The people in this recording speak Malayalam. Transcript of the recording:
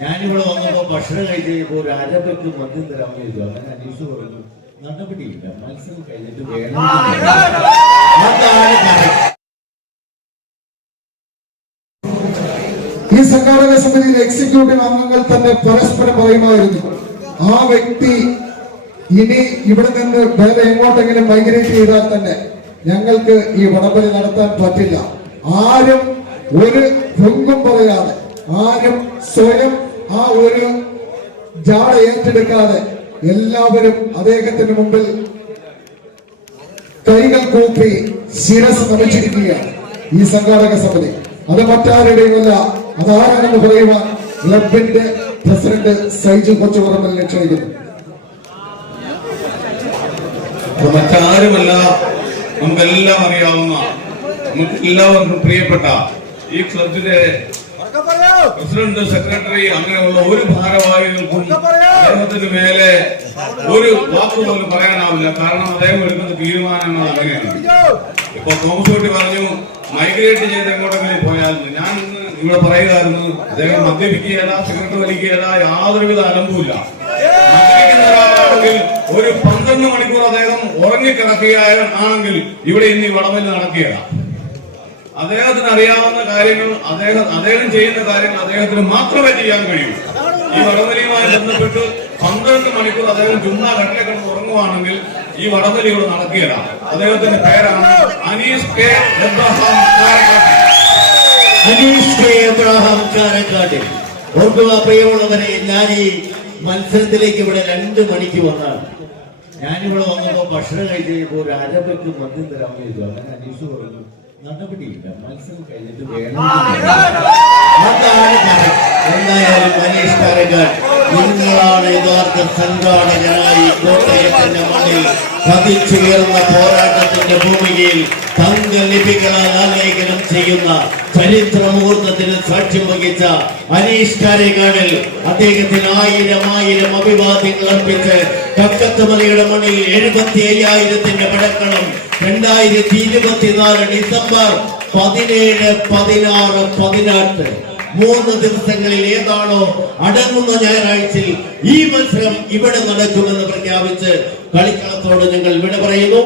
ഞാനിവിടെ വന്നപ്പോ ഭക്ഷണം കഴിച്ചപ്പോ ഒരു അരപ്പറ്റ് മദ്യം തരാമെന്ന് ചോദിച്ചു. അങ്ങനെ അനീഷ് പറഞ്ഞു. നടപടിയില്ല മത്സരം കഴിഞ്ഞിട്ട് വേണം ഈ സംഘാടക സമിതിയിലെ എക്സിക്യൂട്ടീവ് അംഗങ്ങൾ തന്നെ പരസ്പരം പറയുമായിരുന്നു. ആ വ്യക്തി ഇനി ഇവിടെ നിന്ന് വേറെ എങ്ങോട്ടെങ്കിലും മൈഗ്രേറ്റ് ചെയ്താൽ തന്നെ ഞങ്ങൾക്ക് ഈ വടംവലി നടത്താൻ പറ്റില്ല. ആരും ഒരു പൊങ്കും പറയാതെ ആരും സ്വയം ആ ഒരു ജാട ഏറ്റെടുക്കാതെ എല്ലാവരും അദ്ദേഹത്തിന് മുമ്പിൽ കൈകൾ കൂപ്പി ശിരസ് നമിച്ചിരിക്കുകയാണ് ഈ സംഘാടക സമിതി. അത് മറ്റാരുടെയുമല്ല അതാരാണെന്ന് പറയുവാൻ ക്ലബിന്റെ പ്രസിഡന്റ് സൈജു കൊച്ചു ക്ഷണിക്കുന്നു അത് മറ്റാരുമല്ല നമുക്കെല്ലാം അറിയാവുന്ന നമുക്ക് എല്ലാവർക്കും പ്രിയപ്പെട്ട ഈ ക്ലബിലെ പ്രസിഡന്റ് സെക്രട്ടറി അങ്ങനെയുള്ള ഒരു ഭാരവാഹികൾക്കും അദ്ദേഹത്തിന് മേലെ ഒരു വാക്ക് പോലും പറയാനാവില്ല. കാരണം അദ്ദേഹം എടുക്കുന്ന തീരുമാനങ്ങൾ അങ്ങനെയാണ്. ഇപ്പൊ തോമസ് കുട്ടി പറഞ്ഞു മൈഗ്രേറ്റ് ചെയ്ത് എങ്ങോട്ടെങ്കിലും പോയാൽ. ഞാൻ ഇന്ന് ഇവിടെ പറയുകയായിരുന്നു അദ്ദേഹം മദ്യപിക്കുകയല്ല സിഗരറ്റ് വലിക്കുകയല്ല യാതൊരുവിധ അലമ്പുമില്ല. ഒരാളാണെങ്കിൽ ഒരു പന്ത്രണ്ട് മണിക്കൂർ അദ്ദേഹം ഉറങ്ങിക്കിടക്കുകയാണെങ്കിൽ ഇവിടെ ഇന്ന് ഈ വടമെന്ന് നടക്കുകയില്ല അദ്ദേഹത്തിന് അറിയാവുന്ന കാര്യങ്ങൾ അദ്ദേഹം അദ്ദേഹം ചെയ്യുന്ന കാര്യങ്ങൾ അദ്ദേഹത്തിന് മാത്രമേ ചെയ്യാൻ കഴിയൂ. ഈ വടംവലിയുമായി ബന്ധപ്പെട്ട് പന്ത്രണ്ട് മണിക്കൂർ അദ്ദേഹം ചുമ്മാ കട്ടിലെ ഉറങ്ങുവാണെങ്കിൽ ഈ വടംവലി ഇവിടെ നടക്കുകയില്ല. അദ്ദേഹത്തിന്റെ പേരാണ് Anees K Abraham Anees K Abraham കാരക്കാട്ടിൽ ഓർക്കുക പ്രിയമുള്ളവരെ ഞാൻ ഈ മത്സരത്തിലേക്ക് ഇവിടെ രണ്ട് മണിക്ക് വന്നാണ്. ഞാനിവിടെ വന്നപ്പോ ഭക്ഷണം കഴിച്ച് കഴിഞ്ഞപ്പോ ഒരു അരപ്പറ്റ് മദ്യം തരാമെന്ന് ചോദിച്ചു. അങ്ങനെ അനീഷ് പറഞ്ഞു. നടപടിയില്ല. മത്സരം കഴിഞ്ഞിട്ട് വേണം എന്തായാലും അനീഷ് കാരക്കാട് നിങ്ങളാണ് യഥാർത്ഥ സംഘാടകനായി കോട്ടയത്തിന്റെ മണ്ണിൽ പതിച്ചുയർന്ന പോരാട്ടത്തിന്റെ ഭൂമിയിൽ തങ്ക ലിപികളാൽ ആലേഖനം ചെയ്യുന്ന ചരിത്ര മുഹൂർത്തത്തിന് സാക്ഷ്യം വഹിച്ച അനീഷ് കാരേക്കാടിൽ അദ്ദേഹത്തിന് ആയിരം ആയിരം അഭിവാദ്യങ്ങൾ അർപ്പിച്ച് കക്കത്തുമലയുടെ മണ്ണിൽ എഴുപത്തി അയ്യായിരത്തിന്റെ പടക്കളം രണ്ടായിരത്തി ഇരുപത്തിനാല് ഡിസംബർ പതിനേഴ് പതിനാറ് പതിനെട്ട്. മൂന്ന് ദിവസങ്ങളിൽ ഏതാണോ അടങ്ങുന്ന ഞായറാഴ്ചയിൽ ഈ മത്സരം ഇവിടെ നടക്കുമെന്ന് പ്രഖ്യാപിച്ച് കളിക്കളത്തോട് ഞങ്ങൾ വിട പറയുന്നു.